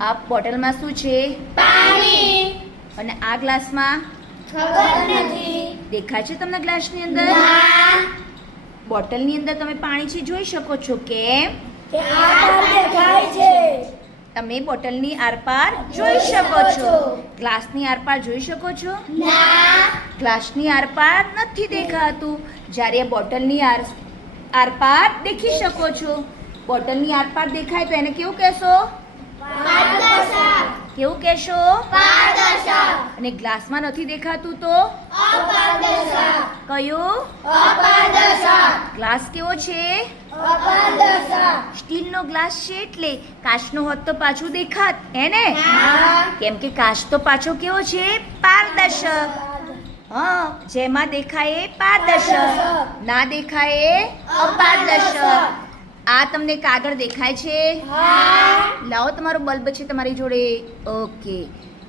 આ બોટલમાં શું છે? પાણી. અને આ ગ્લાસમાં ખબર નથી. દેખાય છે તમને ગ્લાસની અંદર? ના. બોટલની અંદર તમે પાણી છે જોઈ શકો છો કેમ? કે આકાર દેખાય છે. તમે બોટલની આરપાર જોઈ શકો છો. ગ્લાસની આરપાર જોઈ શકો છો? ના. ગ્લાસની આરપાર નથી દેખાતું. જ્યારે બોટલની આરપાર દેખી શકો છો. બોટલની આરપાર દેખાય તો એને કેવું કહેશો? પારદર્શક. કેવું કહેશો? પારદર્શક. અને ગ્લાસમાં નથી દેખાતું તો અપારદર્શક. કયું? અપારદર્શક. ગ્લાસ કેવો છે? અપારદર્શક. સ્ટીલનો ગ્લાસ છે એટલે કાચનો હોત તો પાછું દેખાત હે ને? હા. કેમ કે કાચ તો પાછો કેવો છે? પારદર્શક. હા, જેમાં દેખાય એ પારદર્શક, ના દેખાય એ અપારદર્શક. આ તમને કાગળ દેખાય છે? હા. લાવો તમારો બલ્બ છે તમારી જોડે. ઓકે,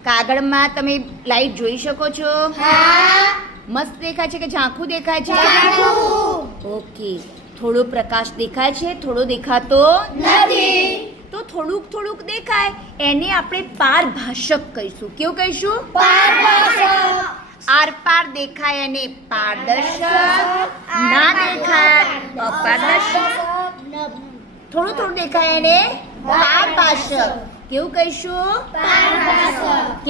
કાગળમાં તમે લાઈટ જોઈ શકો છો? હા. મસ્ત દેખાય છે કે ઝાંખું દેખાય છે? ઝાંખું. ઓકે, થોડો પ્રકાશ દેખાય છે, થોડો દેખાતો નથી. તો થોડુંક દેખાય એને આપણે પારભાષક કહીશું. કેવું કહીશું? પારદર્શક. આરપાર દેખાય એને પારદર્શક, ના દેખાય અપારદર્શક, થોડું દેખાય એને પારભાષક. કેવું કહીશું? પારદર્શક. કેવું